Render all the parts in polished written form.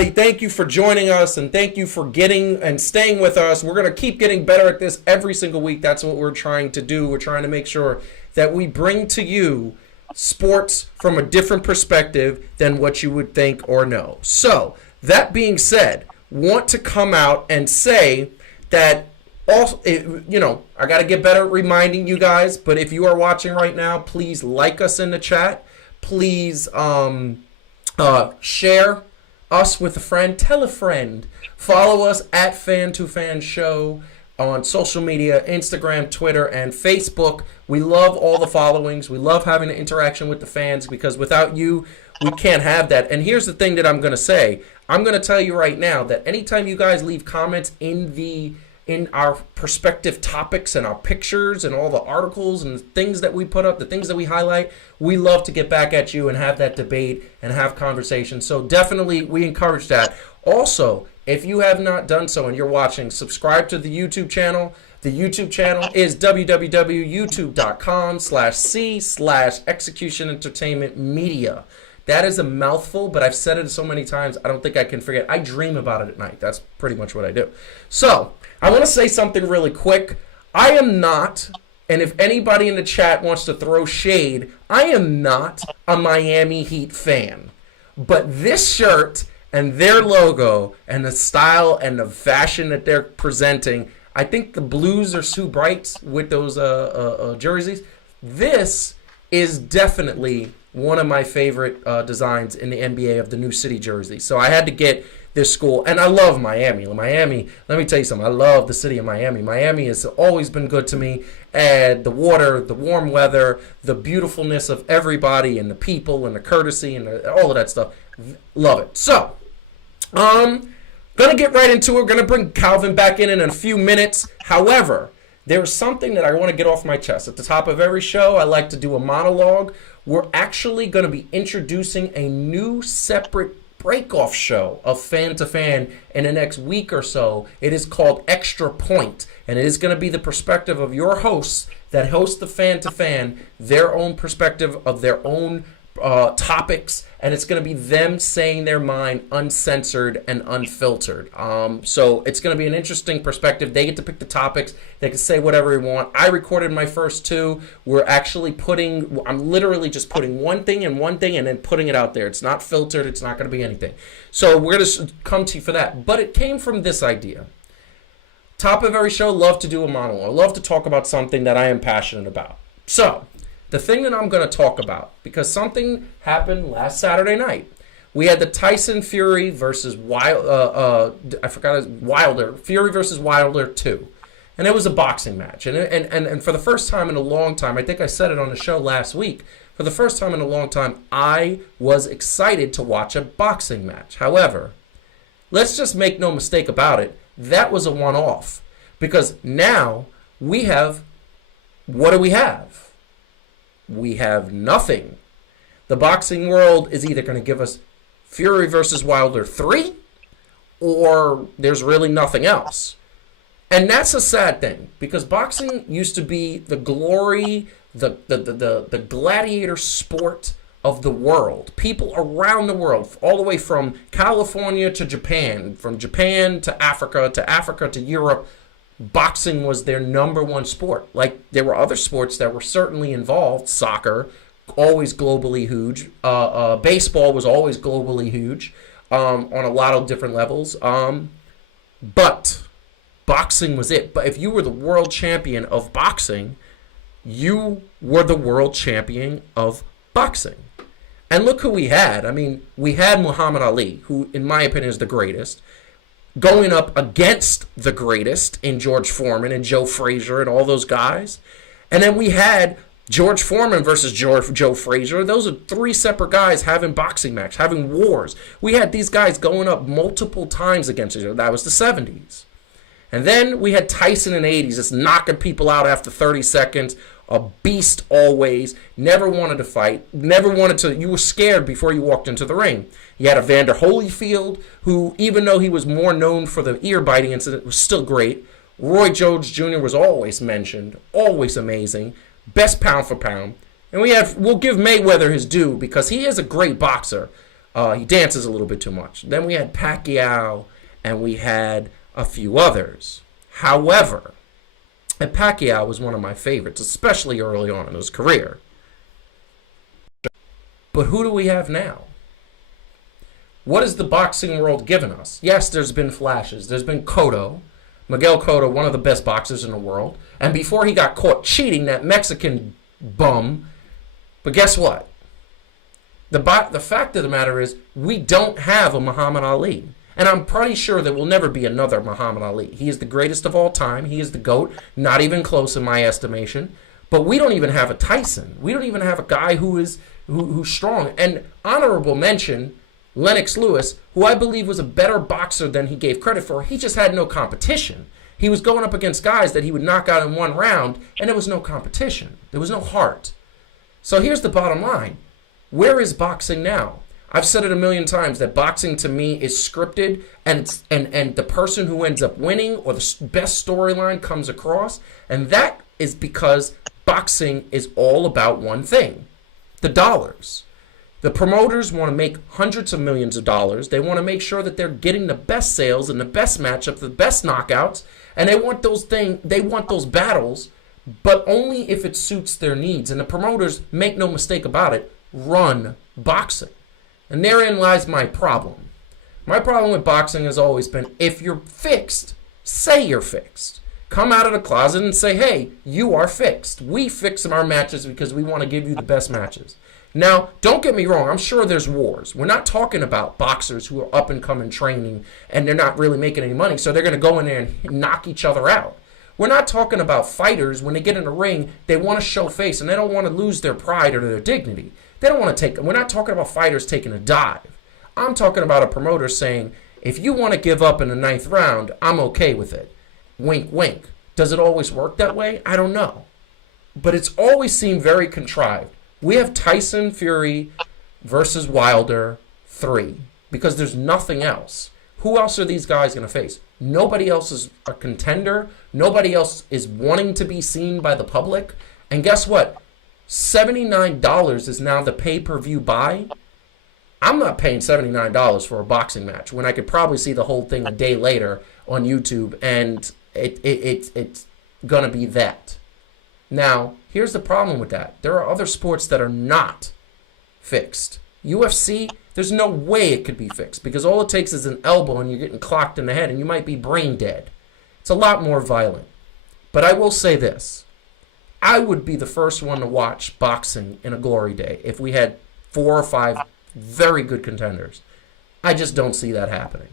everybody. Thank you for joining us, and thank you for getting and staying with us. We're going to keep getting better at this every single week. That's what we're trying to do. We're trying to make sure that we bring to you sports from a different perspective than what you would think or know. So, that being said, want to come out and say that also, I got to get better at reminding you guys, but if you are watching right now, please like us in the chat. Please share us with a friend. Tell a friend. Follow us at Fan2Fan Show on social media, Instagram, Twitter, and Facebook. We love all the followings. We love having the interaction with the fans because without you, we can't have that. And here's the thing that I'm going to say. I'm going to tell you right now that anytime you guys leave comments in our perspective topics and our pictures and all the articles and things that we put up, the things that we highlight, we love to get back at you and have that debate and have conversation. So definitely we encourage that. Also, if you have not done so and you're watching, subscribe to the YouTube channel. The YouTube channel is www.youtube.com/c/Execution Entertainment Media. That is a mouthful, but I've said it so many times, I don't think I can forget. I dream about it at night. That's pretty much what I do. So, I want to say something really quick. I am not, and if anybody in the chat wants to throw shade, I am not a Miami Heat fan. But this shirt and their logo and the style and the fashion that they're presenting, I think the blues are too bright with those jerseys. This is definitely one of my favorite designs in the NBA of the New City jersey. So I had to get this school, and I love Miami. Miami, let me tell you something. I love the city of Miami. Miami has always been good to me, and the water, the warm weather, the beautifulness of everybody, and the people, and the courtesy, and all of that stuff. Love it. So, gonna get right into it. We're gonna bring Calvin back in a few minutes. However, there's something that I want to get off my chest. At the top of every show, I like to do a monologue. We're actually going to be introducing a new separate break-off show of Fan2Fan in the next week or so. It is called Extra Point, and it is going to be the perspective of your hosts that host the Fan2Fan, their own perspective of their own topics, and it's going to be them saying their mind uncensored and unfiltered. So it's going to be an interesting perspective. They get to pick the topics. They can say whatever they want. I recorded my first two. I'm literally just putting one thing and then putting it out there. It's not filtered. It's not going to be anything. So we're going to come to you for that. But it came from this idea. Top of every show, love to do a monologue. Love to talk about something that I am passionate about. So the thing that I'm going to talk about, because something happened last Saturday night. We had the Tyson Fury versus Wilder, Fury versus Wilder 2. And it was a boxing match. And for the first time in a long time, I think I said it on the show last week, for the first time in a long time, I was excited to watch a boxing match. However, let's just make no mistake about it, that was a one-off. Because now we have, what do we have? We have nothing. The boxing world is either going to give us Fury versus Wilder 3, or there's really nothing else. And that's a sad thing, because boxing used to be the glory, the gladiator sport of the world. People around the world, all the way from California to Japan, from Japan to Africa to Europe, boxing was their number one sport. Like, there were other sports that were certainly involved. Soccer, always globally huge. Baseball was always globally huge on a lot of different levels. But boxing was it. But if you were the world champion of boxing, you were the world champion of boxing. And look who we had. I mean, we had Muhammad Ali, who, in my opinion, is the greatest, going up against the greatest in George Foreman and Joe Frazier and all those guys. And then we had George Foreman versus Joe Frazier. Those are three separate guys having boxing matches, having wars. We had these guys going up multiple times against each other. That was the 70s. And then we had Tyson in the 80s, just knocking people out after 30 seconds. A beast always. Never wanted to fight. You were scared before you walked into the ring. You had Evander Holyfield, who, even though he was more known for the ear-biting incident, was still great. Roy Jones Jr. was always mentioned. Always amazing. Best pound for pound. And we'll give Mayweather his due, because he is a great boxer. He dances a little bit too much. Then we had Pacquiao, and we had a few others. However, and Pacquiao was one of my favorites, especially early on in his career. But who do we have now? What has the boxing world given us? Yes, there's been flashes. There's been Cotto, Miguel Cotto, one of the best boxers in the world. And before he got caught cheating, that Mexican bum. But guess what? The fact of the matter is, we don't have a Muhammad Ali. And I'm pretty sure there will never be another Muhammad Ali. He is the greatest of all time. He is the GOAT. Not even close in my estimation. But we don't even have a Tyson. We don't even have a guy who's strong. And honorable mention, Lennox Lewis, who I believe was a better boxer than he gave credit for. He just had no competition. He was going up against guys that he would knock out in one round, and there was no competition. There was no heart. So here's the bottom line. Where is boxing now? I've said it a million times that boxing to me is scripted, and the person who ends up winning or the best storyline comes across, and that is because boxing is all about one thing, the dollars. The promoters want to make hundreds of millions of dollars. They want to make sure that they're getting the best sales and the best matchups, the best knockouts, and they want those battles, but only if it suits their needs. And the promoters, make no mistake about it, run boxing. And therein lies my problem. My problem with boxing has always been, if you're fixed, say you're fixed. Come out of the closet and say, hey, you are fixed. We fix our matches because we want to give you the best matches. Now, don't get me wrong. I'm sure there's wars. We're not talking about boxers who are up and coming training and they're not really making any money, so they're going to go in there and knock each other out. We're not talking about fighters when they get in the ring, they want to show face and they don't want to lose their pride or their dignity. They don't want to take. We're not talking about fighters taking a dive. I'm talking about a promoter saying, if you want to give up in the 9th round, I'm okay with it. Wink, wink. Does it always work that way? I don't know. But it's always seemed very contrived. We have Tyson Fury versus Wilder 3 because there's nothing else. Who else are these guys going to face? Nobody else is a contender. Nobody else is wanting to be seen by the public. And guess what? $79 is now the pay-per-view buy. I'm not paying $79 for a boxing match when I could probably see the whole thing a day later on YouTube, and it's going to be that. Now, here's the problem with that. There are other sports that are not fixed. UFC, there's no way it could be fixed because all it takes is an elbow and you're getting clocked in the head and you might be brain dead. It's a lot more violent. But I will say this. I would be the first one to watch boxing in a glory day if we had 4 or 5 very good contenders. I just don't see that happening.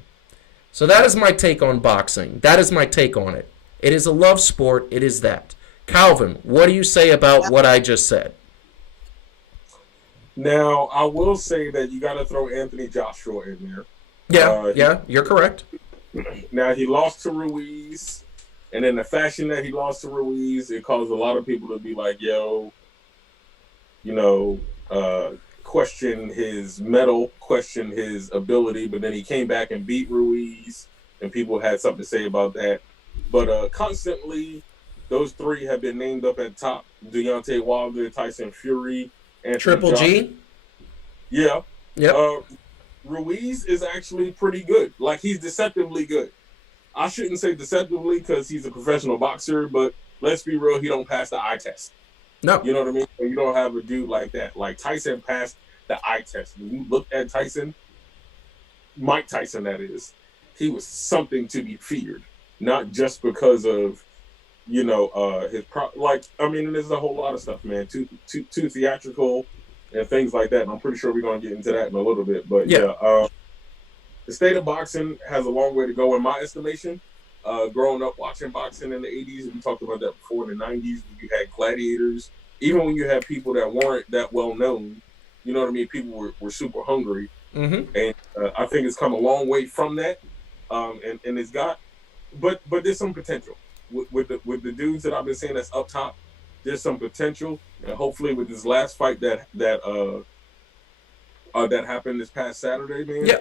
So that is my take on boxing. That is my take on it. It is a love sport. It is that. Calvin, what do you say about what I just said? Now, I will say that you got to throw Anthony Joshua in there. Yeah, you're correct. Now, he lost to Ruiz. And in the fashion that he lost to Ruiz, it caused a lot of people to be like, yo, question his mettle, question his ability. But then he came back and beat Ruiz, and people had something to say about that. But constantly, those 3 have been named up at top. Deontay Wilder, Tyson Fury, and Triple G? Yeah. Yep. Ruiz is actually pretty good. Like, he's deceptively good. I shouldn't say deceptively because he's a professional boxer, but let's be real, he don't pass the eye test. No. You know what I mean? You don't have a dude like that. Like, Tyson passed the eye test. When you look at Tyson, Mike Tyson, that is, he was something to be feared. Not just because of, his and there's a whole lot of stuff, man. Too theatrical and things like that. And I'm pretty sure we're going to get into that in a little bit. But yeah the state of boxing has a long way to go in my estimation. Growing up watching boxing in the 80s, we talked about that before in the 90s, when you had gladiators. Even when you had people that weren't that well known, you know what I mean? People were super hungry. Mm-hmm. And I think it's come a long way from that. And it's got, but there's some potential. With the dudes that I've been seeing that's up top, there's some potential. And hopefully with this last fight that happened this past Saturday, man. Yeah.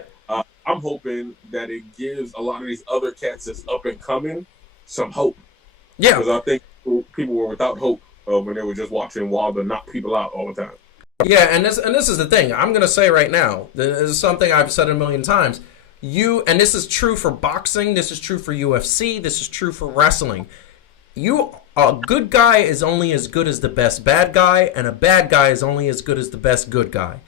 I'm hoping that it gives a lot of these other cats that's up and coming some hope. Yeah. Because I think people were without hope when they were just watching Wilder knock people out all the time. Yeah, and this is the thing. I'm gonna say right now. This is something I've said a million times. And this is true for boxing. This is true for UFC. This is true for wrestling. A good guy is only as good as the best bad guy, and a bad guy is only as good as the best good guy.